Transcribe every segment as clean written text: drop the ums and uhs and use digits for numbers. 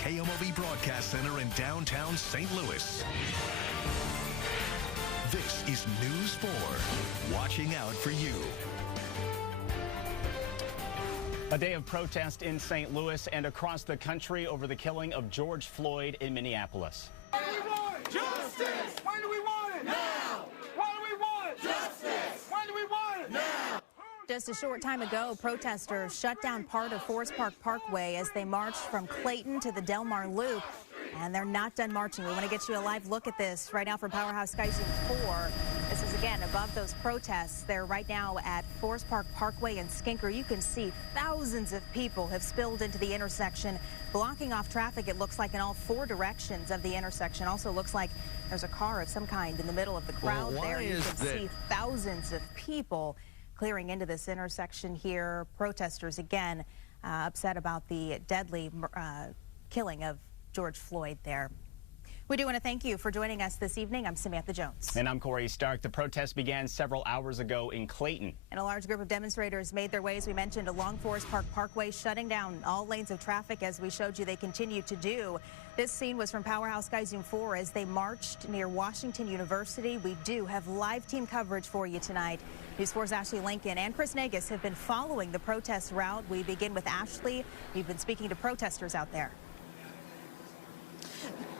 KMOV Broadcast Center in downtown St. Louis. This is News 4, watching out for you. A day of protest in St. Louis and across the country over the killing of George Floyd in Minneapolis. Why do we want justice? When do we want it? Now. Why do we want justice? When do we want it? Now. Just a short time ago, protesters shut down part of Forest Park Parkway as they marched from Clayton to the Del Mar Loop. And they're not done marching. We want to get you a live look at this right now from Powerhouse Sky Zoom 4. This is, again, above those protests. They're right now at Forest Park Parkway and Skinker. You can see thousands of people have spilled into the intersection, blocking off traffic, it looks like, in all four directions of the intersection. Also looks like there's a car of some kind in the middle of the crowd there. You can see thousands of people clearing into this intersection here. Protesters, again, upset about the deadly killing of George Floyd there. We do want to thank you for joining us this evening. I'm Samantha Jones. And I'm Corey Stark. The protest began several hours ago in Clayton. And a large group of demonstrators made their way, as we mentioned, along Forest Park Parkway, shutting down all lanes of traffic. As we showed you, they continue to do. This scene was from Powerhouse Sky Zoom 4 as they marched near Washington University. We do have live team coverage for you tonight. News 4's Ashley Lincoln and Chris Nagus have been following the protest route. We begin with Ashley. We've been speaking to protesters out there.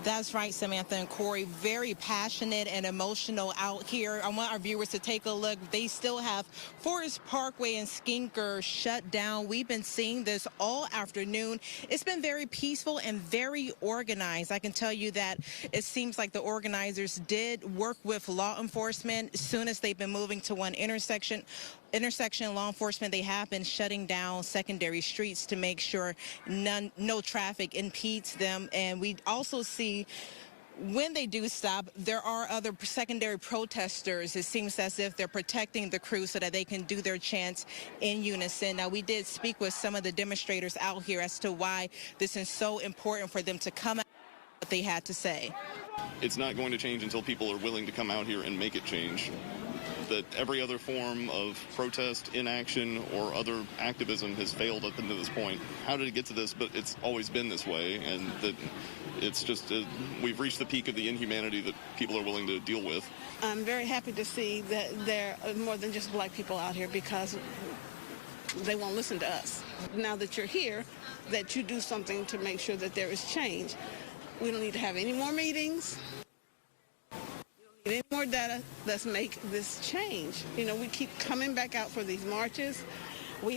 That's right, Samantha and Corey. Very passionate and emotional out here. I want our viewers to take a look. They still have Forest Parkway and Skinker shut down. We've been seeing this all afternoon. It's been very peaceful and very organized. I can tell you that it seems like the organizers did work with law enforcement as soon as they've been moving to one intersection, law enforcement, they have been shutting down secondary streets to make sure no traffic impedes them. And we also see when they do stop, there are other secondary protesters. It seems as if they're protecting the crew so that they can do their chants in unison. Now, we did speak with some of the demonstrators out here as to why this is so important for them to come out, what they had to say. It's not going to change until people are willing to come out here and make it change. That every other form of protest, inaction, or other activism has failed up until this point. How did it get to this? But it's always been this way, and that it's just we've reached the peak of the inhumanity that people are willing to deal with. I'm very happy to see that there are more than just black people out here, because they won't listen to us. Now that you're here, that you do something to make sure that there is change. We don't need to have any more meetings. Any more data, let's make this change. You know, we keep coming back out for these marches. And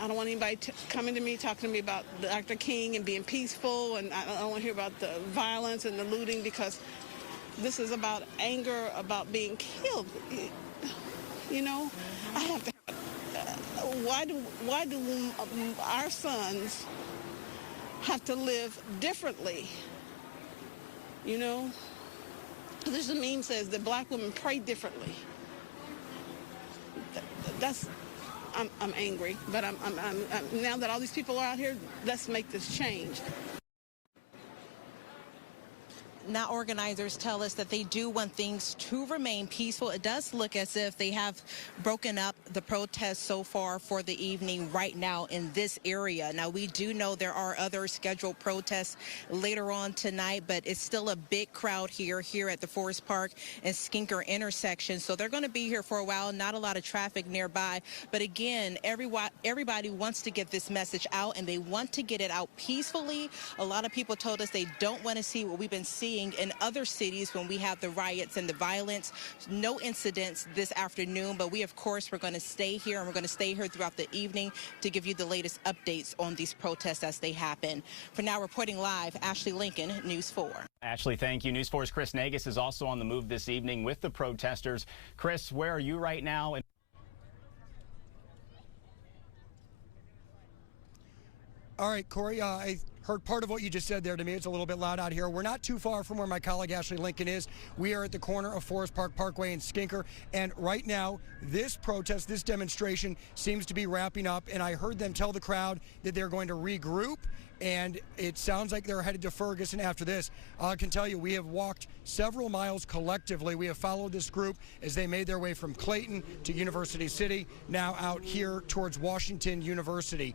I don't want anybody coming to me, talking to me about Dr. King and being peaceful, and I don't want to hear about the violence and the looting, because this is about anger, about being killed. You know, I have to. Why do our sons have to live differently? You know, there's a meme says that black women pray differently. I'm angry, but I'm now that all these people are out here, let's make this change. Now, organizers tell us that they do want things to remain peaceful. It does look as if they have broken up the protests so far for the evening right now in this area. Now, we do know there are other scheduled protests later on tonight, but it's still a big crowd here at the Forest Park and Skinker intersection. So they're going to be here for a while. Not a lot of traffic nearby. But again, everybody wants to get this message out, and they want to get it out peacefully. A lot of people told us they don't want to see what we've been seeing in other cities when we have the riots and the violence. No incidents this afternoon, but we, of course, we're going to stay here, and we're going to stay here throughout the evening to give you the latest updates on these protests as they happen. For now, reporting live, Ashley Lincoln, News 4. Ashley, thank you. News 4's Chris Nagus is also on the move this evening with the protesters. Chris, where are you right now? All right, Corey, I heard part of what you just said there. To me, it's a little bit loud out here. We're not too far from where my colleague Ashley Lincoln is. We are at the corner of Forest Park Parkway and Skinker, and right now, this protest, this demonstration seems to be wrapping up, and I heard them tell the crowd that they're going to regroup, and it sounds like they're headed to Ferguson after this. I can tell you, we have walked several miles collectively. We have followed this group as they made their way from Clayton to University City, now out here towards Washington University.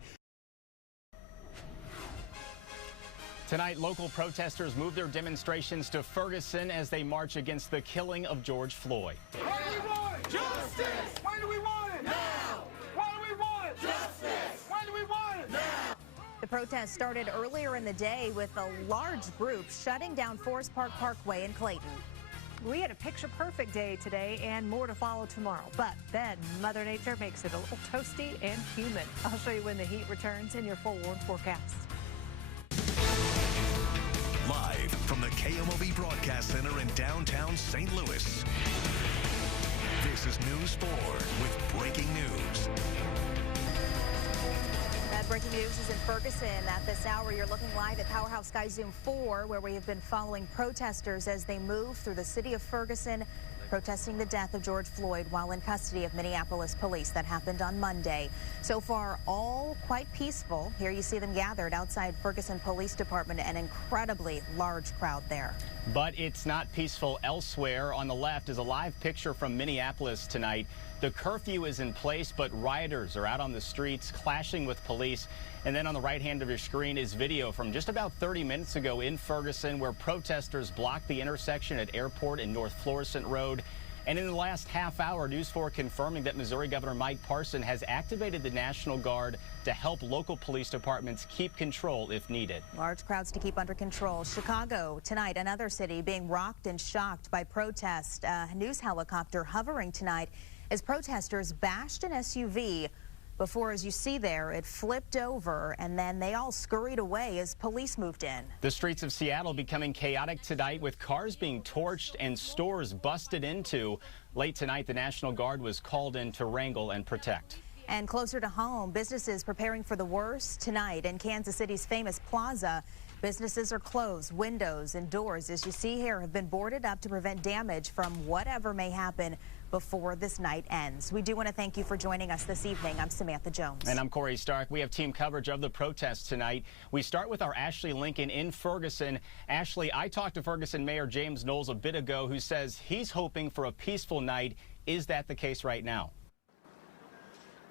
Tonight, local protesters moved their demonstrations to Ferguson as they march against the killing of George Floyd. What do we want? Justice! When do we want it? Now! What do we want? Justice! When do we want it? Now! The protest started earlier in the day with a large group shutting down Forest Park Parkway in Clayton. We had a picture-perfect day today and more to follow tomorrow. But then Mother Nature makes it a little toasty and humid. I'll show you when the heat returns in your full warm forecast. Live from the KMOV Broadcast Center in downtown St. Louis. This is News 4 with breaking news. That breaking news is in Ferguson. At this hour, you're looking live at Powerhouse Sky Zoom 4, where we have been following protesters as they move through the city of Ferguson, protesting the death of George Floyd while in custody of Minneapolis police. That happened on Monday. So far, all quite peaceful. Here you see them gathered outside Ferguson Police Department, an incredibly large crowd there. But it's not peaceful elsewhere. On the left is a live picture from Minneapolis tonight. The curfew is in place, but rioters are out on the streets clashing with police. And then on the right hand of your screen is video from just about 30 minutes ago in Ferguson, where protesters blocked the intersection at Airport and North Florissant Road. And in the last half hour, News 4 confirming that Missouri Governor Mike Parson has activated the National Guard to help local police departments keep control if needed. Large crowds to keep under control. Chicago tonight, another city being rocked and shocked by protest. A news helicopter hovering tonight as protesters bashed an SUV before, as you see there, it flipped over, and then they all scurried away as police moved in. The streets of Seattle becoming chaotic tonight with cars being torched and stores busted into. Late tonight, the National Guard was called in to wrangle and protect. And closer to home, businesses preparing for the worst tonight in Kansas City's famous plaza. Businesses are closed. Windows and doors, as you see here, have been boarded up to prevent damage from whatever may happen before this night ends. We do want to thank you for joining us this evening. I'm Samantha Jones. And I'm Corey Stark. We have team coverage of the protests tonight. We start with our Ashley Lincoln in Ferguson. Ashley, I talked to Ferguson Mayor James Knowles a bit ago, who says he's hoping for a peaceful night. Is that the case right now?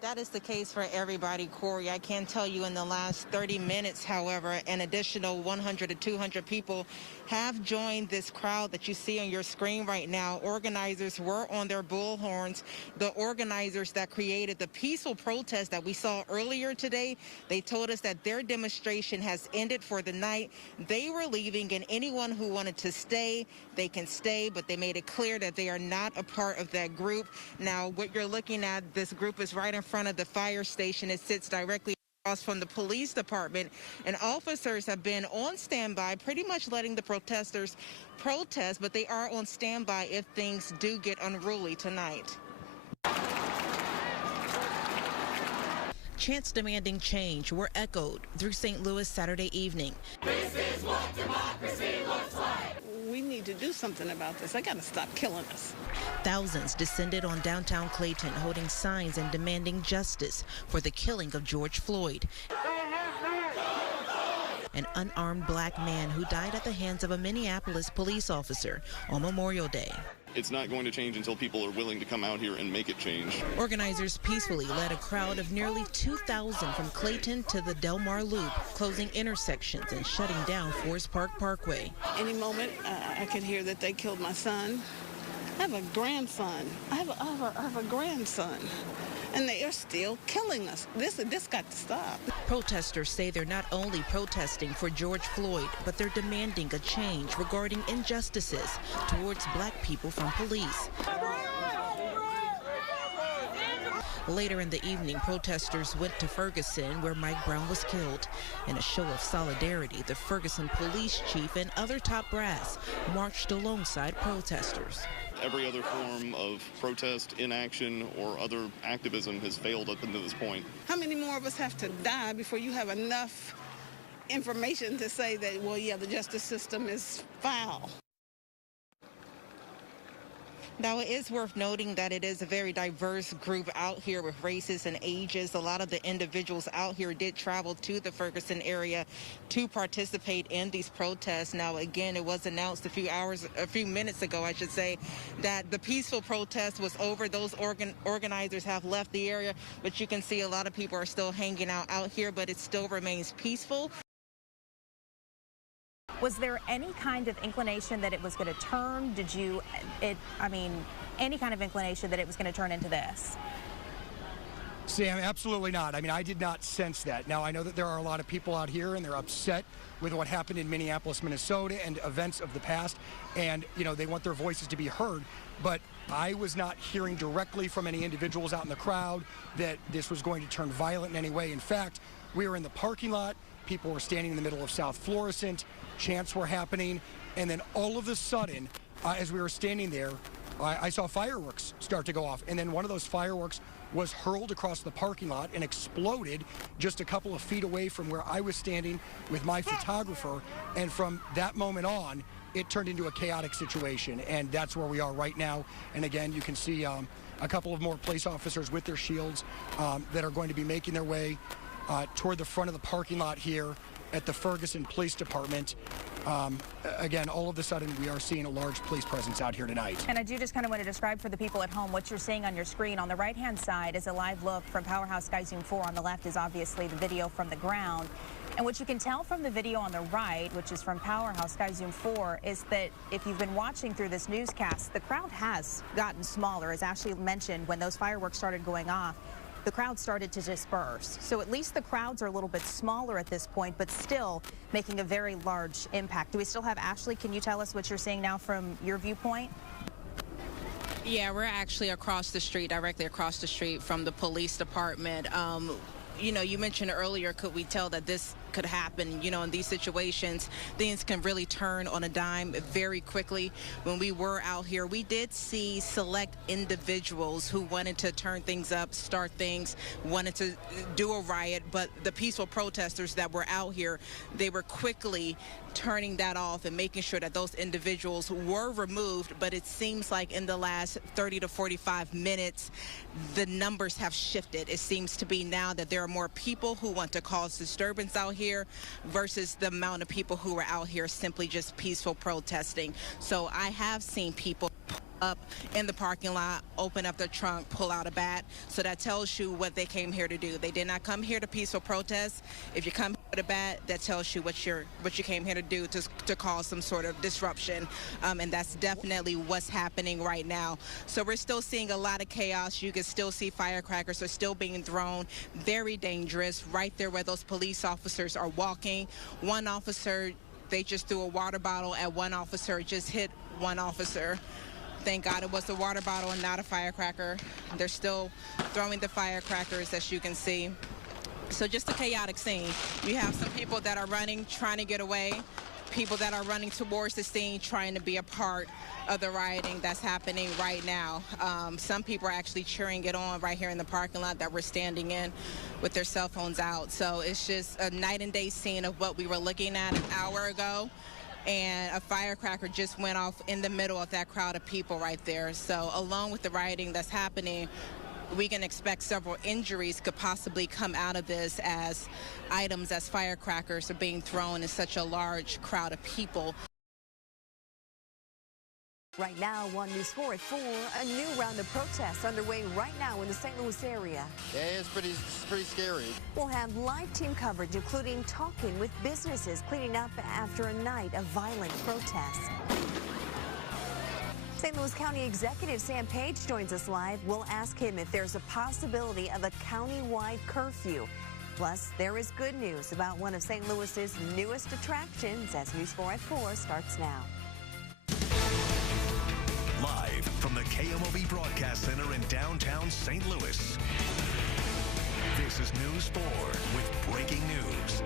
That is the case for everybody, Corey. I can tell you in the last 30 minutes, however, an additional 100 to 200 people have joined this crowd that you see on your screen right now. Organizers were on their bullhorns. The organizers that created the peaceful protest that we saw earlier today, they told us that their demonstration has ended for the night. They were leaving, and anyone who wanted to stay, they can stay, but they made it clear that they are not a part of that group. Now, what you're looking at, this group is right in front of the fire station. It sits directly across from the police department, and officers have been on standby, pretty much letting the protesters protest, but they are on standby if things do get unruly tonight. Chants demanding change were echoed through St. Louis Saturday evening. This is what democracy looks like. We need to do something about this. They got to stop killing us. Thousands descended on downtown Clayton, holding signs and demanding justice for the killing of George Floyd, an unarmed black man who died at the hands of a Minneapolis police officer on Memorial Day. It's not going to change until people are willing to come out here and make it change. Organizers peacefully led a crowd of nearly 2,000 from Clayton to the Del Mar Loop, closing intersections and shutting down Forest Park Parkway. Any moment, I could hear that they killed my son. I have a grandson. I have a grandson. And they are still killing us. This got to stop. Protesters say they're not only protesting for George Floyd, but they're demanding a change regarding injustices towards black people from police. Later in the evening, protesters went to Ferguson, where Mike Brown was killed. In a show of solidarity, the Ferguson police chief and other top brass marched alongside protesters. Every other form of protest, inaction, or other activism has failed up until this point. How many more of us have to die before you have enough information to say that, well, yeah, the justice system is foul? Now, it is worth noting that it is a very diverse group out here with races and ages. A lot of the individuals out here did travel to the Ferguson area to participate in these protests. Now, again, it was announced a few minutes ago, I should say, that the peaceful protest was over. Those organizers have left the area, but you can see a lot of people are still hanging out here, but it still remains peaceful. Was there any kind of inclination that it was going to turn? Any kind of inclination that it was going to turn into this? Sam, absolutely not. I mean, I did not sense that. Now, I know that there are a lot of people out here, and they're upset with what happened in Minneapolis, Minnesota, and events of the past, and, you know, they want their voices to be heard. But I was not hearing directly from any individuals out in the crowd that this was going to turn violent in any way. In fact, we were in the parking lot. People were standing in the middle of South Florissant. Chants were happening. And then all of a sudden, as we were standing there, I saw fireworks start to go off. And then one of those fireworks was hurled across the parking lot and exploded just a couple of feet away from where I was standing with my photographer. And from that moment on, it turned into a chaotic situation. And that's where we are right now. And again, you can see a couple of more police officers with their shields that are going to be making their way toward the front of the parking lot here at the Ferguson Police Department. Again, all of a sudden, we are seeing a large police presence out here tonight. And I do just kind of want to describe for the people at home what you're seeing on your screen. On the right-hand side is a live look from Powerhouse Sky Zoom 4. On the left is obviously the video from the ground. And what you can tell from the video on the right, which is from Powerhouse Sky Zoom 4, is that if you've been watching through this newscast, the crowd has gotten smaller. As Ashley mentioned, when those fireworks started going off, the crowd started to disperse. So at least the crowds are a little bit smaller at this point, but still making a very large impact. Do we still have Ashley? Can you tell us what you're seeing now from your viewpoint? Yeah, we're actually across the street, directly across the street from the police department. You know, you mentioned earlier, could we tell that this could happen? You know, in these situations, things can really turn on a dime very quickly. When we were out here, we did see select individuals who wanted to turn things up, start things, wanted to do a riot, but the peaceful protesters that were out here, they were quickly turning that off and making sure that those individuals were removed. But it seems like in the last 30 to 45 minutes, the numbers have shifted. It seems to be now that there are more people who want to cause disturbance out here versus the amount of people who are out here simply just peaceful protesting. So I have seen people up in the parking lot, open up their trunk, pull out a bat. So that tells you what they came here to do. They did not come here to peaceful protest. If you come with a bat, that tells you what you came here to do, to cause some sort of disruption. And that's definitely what's happening right now. So we're still seeing a lot of chaos. You can still see firecrackers are still being thrown. Very dangerous, right there where those police officers are walking. One officer, they just threw a water bottle at one officer, just hit one officer. Thank God it was a water bottle and not a firecracker. They're still throwing the firecrackers, as you can see. So just a chaotic scene. You have some people that are running, trying to get away, people that are running towards the scene, trying to be a part of the rioting that's happening right now. Some people are actually cheering it on right here in the parking lot that we're standing in with their cell phones out. So it's just a night and day scene of what we were looking at an hour ago. And a firecracker just went off in the middle of that crowd of people right there. So along with the rioting that's happening, we can expect several injuries could possibly come out of this as items as firecrackers are being thrown in such a large crowd of people. Right now, on News 4 at 4, a new round of protests underway right now in the St. Louis area. Yeah, it's pretty scary. We'll have live team coverage, including talking with businesses cleaning up after a night of violent protests. St. Louis County Executive Sam Page joins us live. We'll ask him if there's a possibility of a county-wide curfew. Plus, there is good news about one of St. Louis's newest attractions as News 4 at 4 starts now. Live from the KMOV Broadcast Center in downtown St. Louis. This is News 4 with breaking news.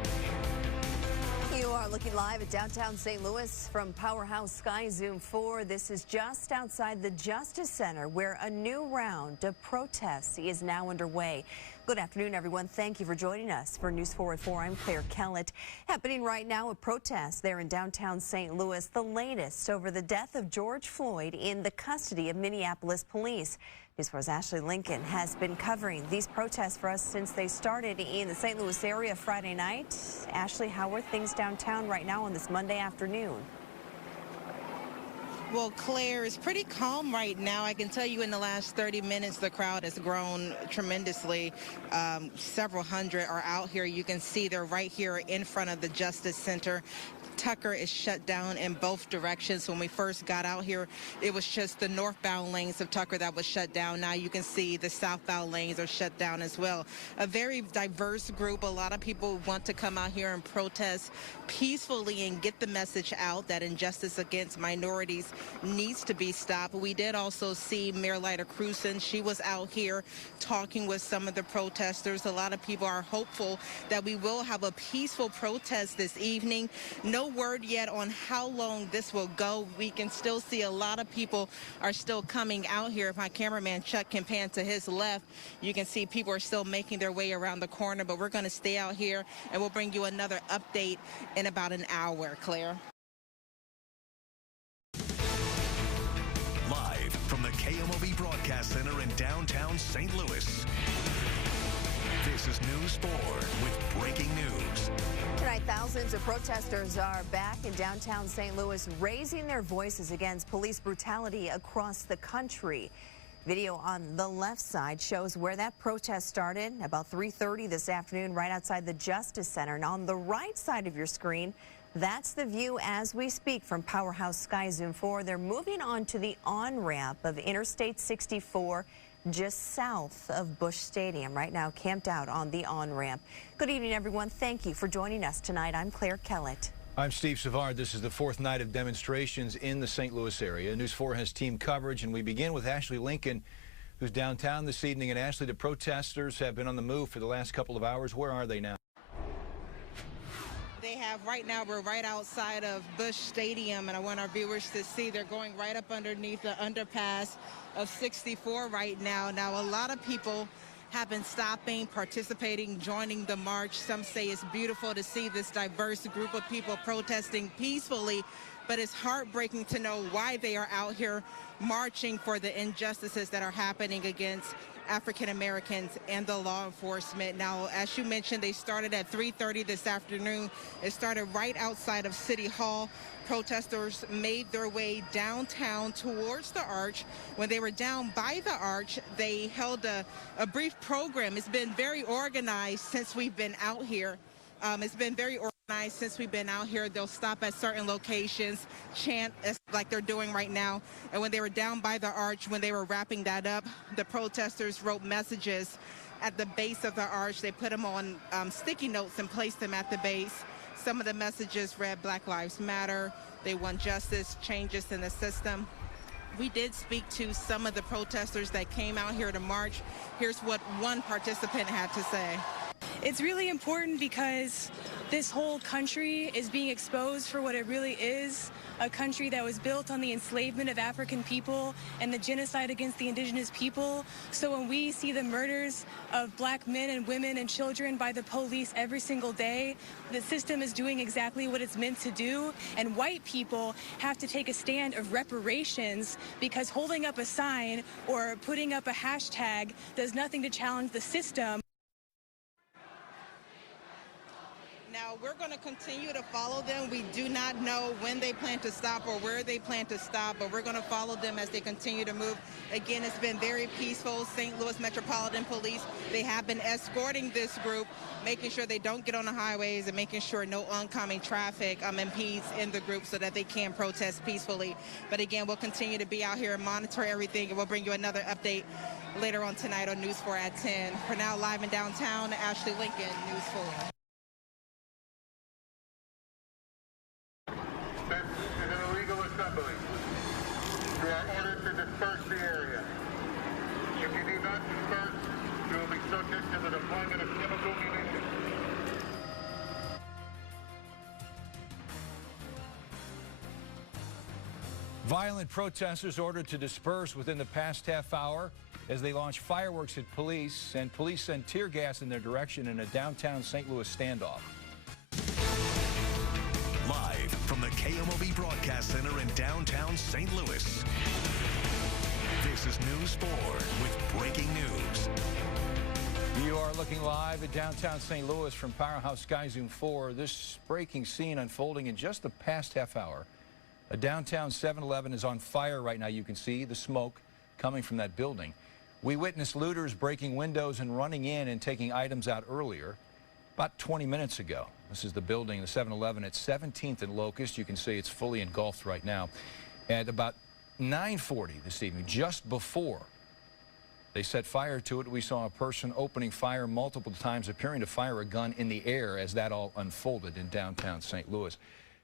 You are looking live at downtown St. Louis from Powerhouse Sky Zoom 4. This is just outside the Justice Center where a new round of protests is now underway. Good afternoon, everyone. Thank you for joining us for News 4 at 4. I'm Claire Kellett. Happening right now, a protest there in downtown St. Louis, the latest over the death of George Floyd in the custody of Minneapolis police. News 4's Ashley Lincoln has been covering these protests for us since they started in the St. Louis area Friday night. Ashley, how are things downtown right now on this Monday afternoon? Well, Claire, it's pretty calm right now. I can tell you in the last 30 minutes, the crowd has grown tremendously. Several hundred are out here. You can see they're right here in front of the Justice Center. Tucker is shut down in both directions. When we first got out here, it was just the northbound lanes of Tucker that was shut down. Now you can see the southbound lanes are shut down as well. A very diverse group. A lot of people want to come out here and protest peacefully and get the message out that injustice against minorities needs to be stopped. We did also see Mayor Lyda Crewson. She was out here talking with some of the protesters. A lot of people are hopeful that we will have a peaceful protest this evening. No word yet on how long this will go. We can still see a lot of people are still coming out here. If my cameraman Chuck can pan to his left, you can see people are still making their way around the corner, but we're going to stay out here and we'll bring you another update in about an hour. Claire. Live from the KMOV Broadcast Center in downtown St. Louis. This is News 4 with breaking news. Tonight, thousands of protesters are back in downtown St. Louis, raising their voices against police brutality across the country. Video on the left side shows where that protest started about 3:30 this afternoon right outside the Justice Center. And on the right side of your screen, that's the view as we speak from Powerhouse Sky Zoom 4. They're moving on to the on-ramp of Interstate 64 just south of Busch Stadium. Right now camped out on the on-ramp. Good evening, everyone. Thank you for joining us tonight. I'm Claire Kellett. I'm Steve Savard. This is the fourth night of demonstrations in the St. Louis area. News 4 has team coverage, and we begin with Ashley Lincoln, who's downtown this evening. And Ashley, the protesters have been on the move for the last couple of hours. Where are they now? They have right now, we're right outside of Busch Stadium, and I want our viewers to see they're going right up underneath the underpass of 64 right now. Now, a lot of people have been stopping, participating, joining the march. Some say it's beautiful to see this diverse group of people protesting peacefully, but it's heartbreaking to know why they are out here marching for the injustices that are happening against African Americans and the law enforcement. Now, as you mentioned, they started at 3:30 this afternoon. It started right outside of City Hall. Protesters made their way downtown towards the arch. When they were down by the arch, they held a brief program. It's been very organized since we've been out here. They'll stop at certain locations, chant like they're doing right now. And when they were down by the arch, when they were wrapping that up, the protesters wrote messages at the base of the arch. They put them on sticky notes and placed them at the base. Some of the messages read Black Lives Matter. They want justice, changes in the system. We did speak to some of the protesters that came out here to march. Here's what one participant had to say. It's really important because this whole country is being exposed for what it really is, a country that was built on the enslavement of African people and the genocide against the indigenous people. So when we see the murders of black men and women and children by the police every single day, the system is doing exactly what it's meant to do, and white people have to take a stand of reparations, because holding up a sign or putting up a hashtag does nothing to challenge the system. Now, we're going to continue to follow them. We do not know when they plan to stop or where they plan to stop, but we're going to follow them as they continue to move. Again, it's been very peaceful. St. Louis Metropolitan Police, they have been escorting this group, making sure they don't get on the highways and making sure no oncoming traffic impedes in the group so that they can protest peacefully. But again, we'll continue to be out here and monitor everything, and we'll bring you another update later on tonight on News 4 at 10. For now, live in downtown, Ashley Lincoln, News 4. Violent protesters ordered to disperse within the past half hour as they launched fireworks at police, and police sent tear gas in their direction in a downtown St. Louis standoff. Live from the KMOV Broadcast Center in downtown St. Louis. This is News 4 with breaking news. You are looking live at downtown St. Louis from Powerhouse Sky Zoom 4. This breaking scene unfolding in just the past half hour. A downtown 7-Eleven is on fire right now. You can see the smoke coming from that building. We witnessed looters breaking windows and running in and taking items out earlier. about 20 minutes ago. This is the building, the 7-Eleven at 17th and Locust. You can see it's fully engulfed right now. At about 9:40 this evening, just before they set fire to it, we saw a person opening fire multiple times, appearing to fire a gun in the air as that all unfolded in downtown St. Louis.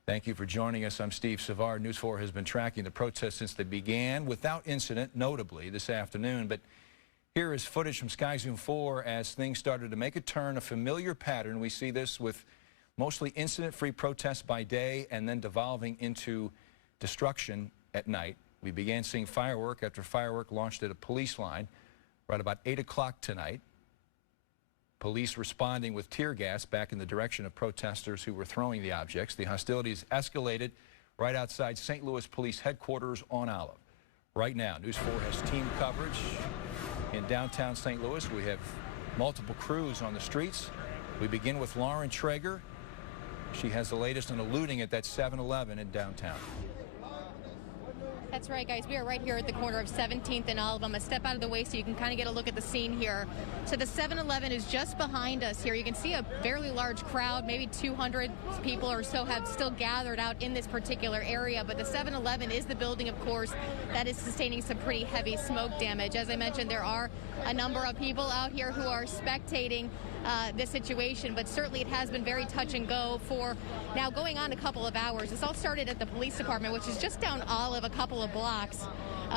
Thank you for joining us. I'm Steve Savard. News 4 has been tracking the protests since they began without incident, notably this afternoon. But here is footage from Sky Zoom 4 as things started to make a turn, a familiar pattern. We see this with mostly incident-free protests by day and then devolving into destruction at night. We began seeing firework after firework launched at a police line right about 8 o'clock tonight. Police responding with tear gas back in the direction of protesters who were throwing the objects. The hostilities escalated right outside St. Louis Police Headquarters on Olive. Right now, News 4 has team coverage in downtown St. Louis. We have multiple crews on the streets. We begin with Lauren Traeger. She has the latest on the looting at that 7-Eleven in downtown. That's right, guys. We are right here at the corner of 17th and Olive. I'm going to step out of the way so you can kind of get a look at the scene here. So the 7-Eleven is just behind us here. You can see a fairly large crowd, maybe 200 people or so have still gathered out in this particular area. But the 7-Eleven is the building, of course, that is sustaining some pretty heavy smoke damage. As I mentioned, there are a number of people out here who are spectating this situation, but certainly it has been very touch and go for now going on a couple of hours. This all started at the police department, which is just down Olive a couple of blocks,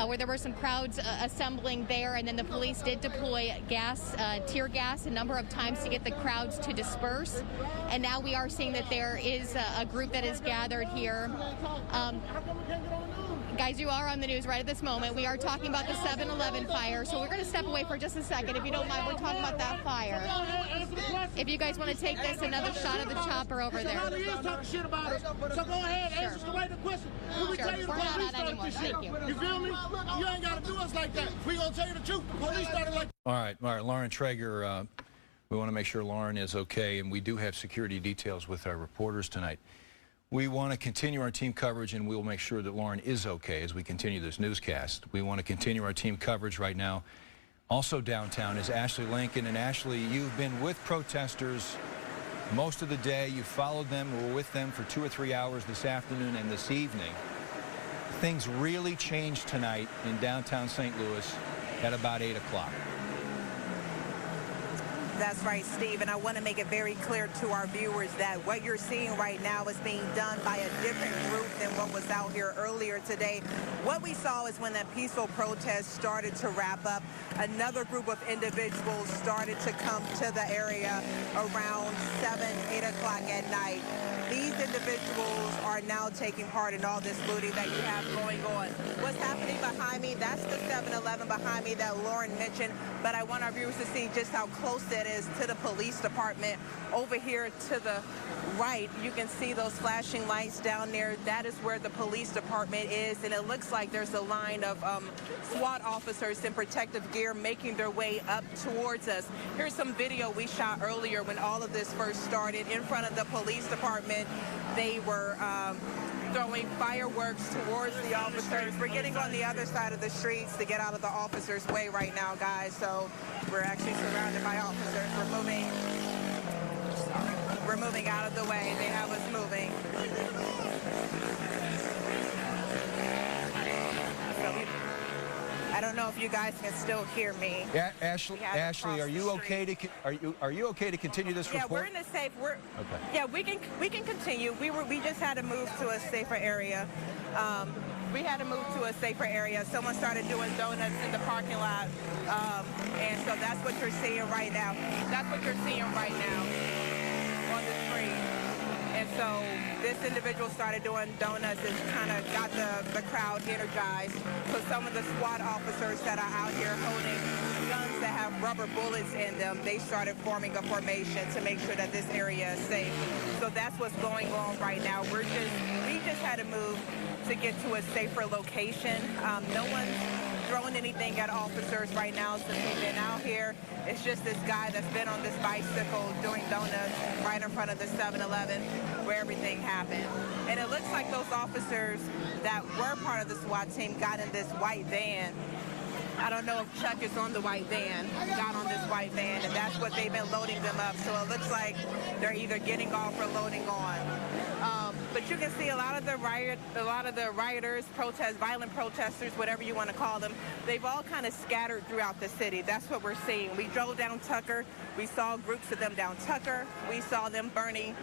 where there were some crowds assembling there, and then the police did deploy gas, tear gas a number of times to get the crowds to disperse. And now we are seeing that there is a group that is gathered here. Guys, you are on the news right at this moment. We are talking about the 7-Eleven fire, so we're going to step away for just a second. If you don't mind, we're talking about that fire. If you guys want to take this, another shot of the chopper over there. So go ahead, answer the right question. We tell you the police started this shit. You feel me? You ain't got to do us like that. We going to tell you the truth. The police started like All right, Lauren Traeger, we want to make sure Lauren is okay, and we do have security details with our reporters tonight. We want to continue our team coverage, and we'll make sure that Lauren is okay as we continue this newscast. We want to continue our team coverage right now. Also downtown is Ashley Lincoln. And Ashley, you've been with protesters most of the day. You followed them, were with them for 2 or 3 hours this afternoon and this evening. Things really changed tonight in downtown St. Louis at about 8 o'clock. That's right, Steve, and I want to make it very clear to our viewers that what you're seeing right now is being done by a different group than what was out here earlier today. What we saw is when that peaceful protest started to wrap up, another group of individuals started to come to the area around 7, 8 o'clock at night. These individuals are now taking part in all this looting that you have going on. What's happening behind me, that's the 7-Eleven behind me that Lauren mentioned, but I want our viewers to see just how close that is to the police department. Over here to the right, you can see those flashing lights down there. That is where the police department is, and it looks like there's a line of SWAT officers in protective gear making their way up towards us. Here's some video we shot earlier when all of this first started in front of the police department. They were throwing fireworks towards the officers. We're getting on the other side of the streets to get out of the officers' way right now, guys. So we're actually surrounded by officers. We're moving out of the way. They have us moving. I don't know if you guys can still hear me. Yeah, Ashley, are you okay to continue this report? Yeah, we're in a safe. Okay. Yeah, we can continue. We just had to move to a safer area. We had to move to a safer area. Someone started doing donuts in the parking lot, and so that's what you're seeing right now. That's what you're seeing right now on the screen. And so this individual started doing donuts and kind of got the crowd energized. So some of the SWAT officers that are out here holding guns that have rubber bullets in them, they started forming a formation to make sure that this area is safe. So that's what's going on right now. We just had to move to get to a safer location. No one's throwing anything at officers right now since we've been out here. It's just this guy that's been on this bicycle doing donuts right in front of the 7-Eleven where everything happened. And it looks like those officers that were part of the SWAT team got in this white van I don't know if Chuck is on the white van, got on this white van, and that's what they've been loading them up. So it looks like they're either getting off or loading on. But you can see a lot of the rioters, violent protesters, whatever you want to call them, they've all kind of scattered throughout the city. That's what we're seeing. We drove down Tucker. We saw groups of them down Tucker. We saw them burning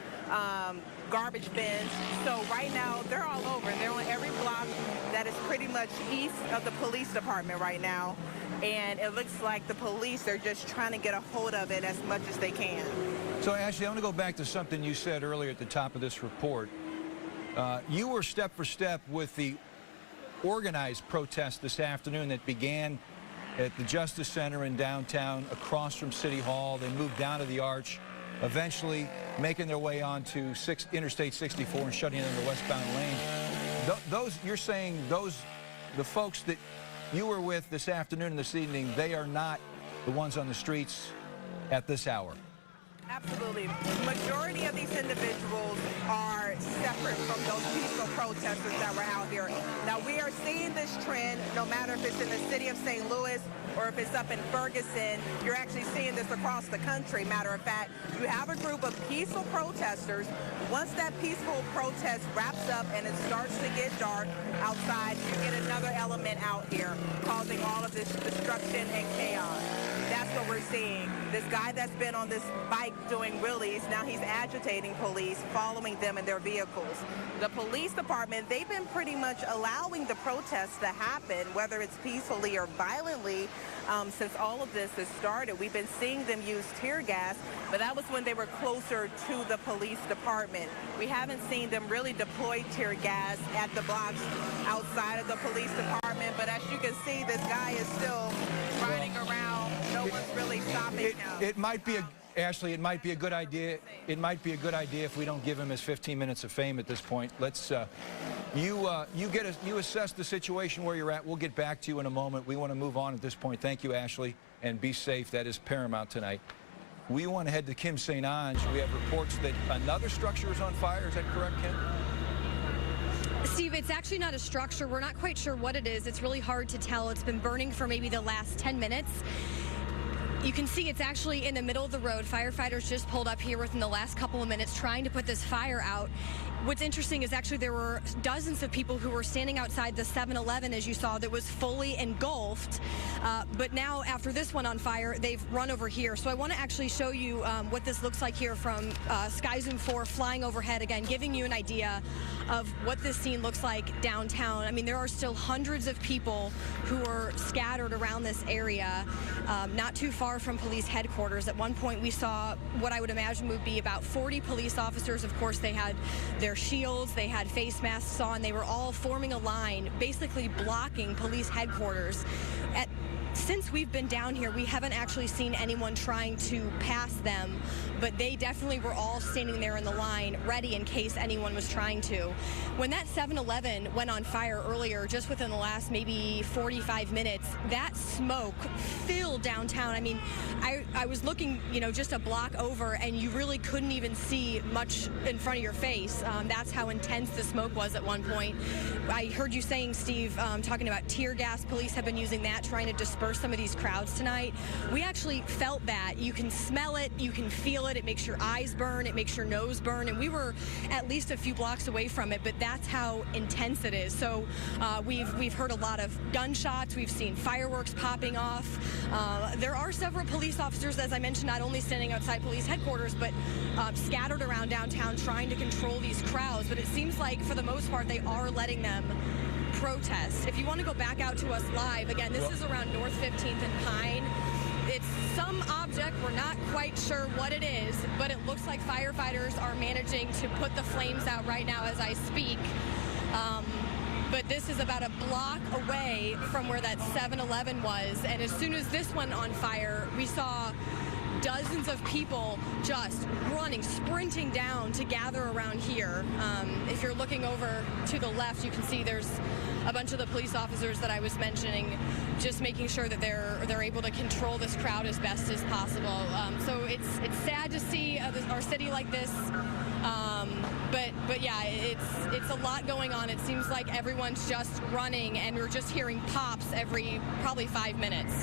garbage bins. So right now, they're all over. They're on every block that is pretty much east of the police department right now. And it looks like the police are just trying to get a hold of it as much as they can. So, Ashley, I want to go back to something you said earlier at the top of this report. You were step for step with the organized protest this afternoon that began at the Justice Center in downtown, across from City Hall. They moved down to the Arch, eventually making their way onto Interstate 64 and shutting in the westbound lane. You're saying the folks that you were with this afternoon and this evening, they are not the ones on the streets at this hour? Absolutely. The majority of these individuals are separate from those peaceful protesters that were out here. Now, we are seeing this trend, no matter if it's in the city of St. Louis or if it's up in Ferguson. You're actually seeing this across the country. Matter of fact, you have a group of peaceful protesters. Once that peaceful protest wraps up and it starts to get dark outside, you get another element out here causing all of this destruction and chaos. That's what we're seeing. This guy that's been on this bike doing wheelies, now he's agitating police, following them in their vehicles. The police department, they've been pretty much allowing the protests to happen, whether it's peacefully or violently, since all of this has started. We've been seeing them use tear gas, but that was when they were closer to the police department. We haven't seen them really deploy tear gas at the blocks outside of the police department, but as you can see, this guy is still riding around. No one's really stopping him. It might be Ashley, it might be a good idea. It might be a good idea if we don't give him his 15 minutes of fame at this point. Let's you assess the situation where you're at. We'll get back to you in a moment. We want to move on at this point. Thank you, Ashley, and be safe. That is paramount tonight. We want to head to Kim St. Ange. We have reports that another structure is on fire. Is that correct, Kim? Steve, it's actually not a structure. We're not quite sure what it is. It's really hard to tell. It's been burning for maybe the last 10 minutes. You can see it's actually in the middle of the road. Firefighters just pulled up here within the last couple of minutes trying to put this fire out. What's interesting is actually there were dozens of people who were standing outside the 7-Eleven, as you saw, that was fully engulfed. But now, after this one on fire, they've run over here. So I want to actually show you what this looks like here from Sky Zoom 4 flying overhead, again, giving you an idea of what this scene looks like downtown. I mean, there are still hundreds of people who are scattered around this area, not too far from police headquarters. At one point, we saw what I would imagine would be about 40 police officers. Of course, they had their shields, they had face masks on. They were all forming a line, basically blocking police headquarters. Since we've been down here, we haven't actually seen anyone trying to pass them, but they definitely were all standing there in the line, ready in case anyone was trying to. When that 7-Eleven went on fire earlier, just within the last maybe 45 minutes, that smoke filled downtown. I mean, I was looking, just a block over, and you really couldn't even see much in front of your face. That's how intense the smoke was at one point. I heard you saying, Steve, talking about tear gas. Police have been using that, trying to disperse some of these crowds tonight. We actually felt that. You can smell it, you can feel it. It makes your eyes burn, it makes your nose burn, and we were at least a few blocks away from it, but that's how intense it is. So we've heard a lot of gunshots, we've seen fireworks popping off. There are several police officers, as I mentioned, not only standing outside police headquarters, but scattered around downtown trying to control these crowds. But it seems like, for the most part, they are letting them protest. If you want to go back out to us live, again, this is around North 15th and Pine. It's some object, we're not quite sure what it is, but it looks like firefighters are managing to put the flames out right now as I speak. But this is about a block away from where that 7-Eleven was, and as soon as this went on fire, we saw dozens of people just running, sprinting down to gather around here. If you're looking over to the left, you can see there's a bunch of the police officers that I was mentioning, just making sure that they're able to control this crowd as best as possible. So it's sad to see our city like this, but yeah, it's a lot going on. It seems like everyone's just running, and we're just hearing pops every probably 5 minutes.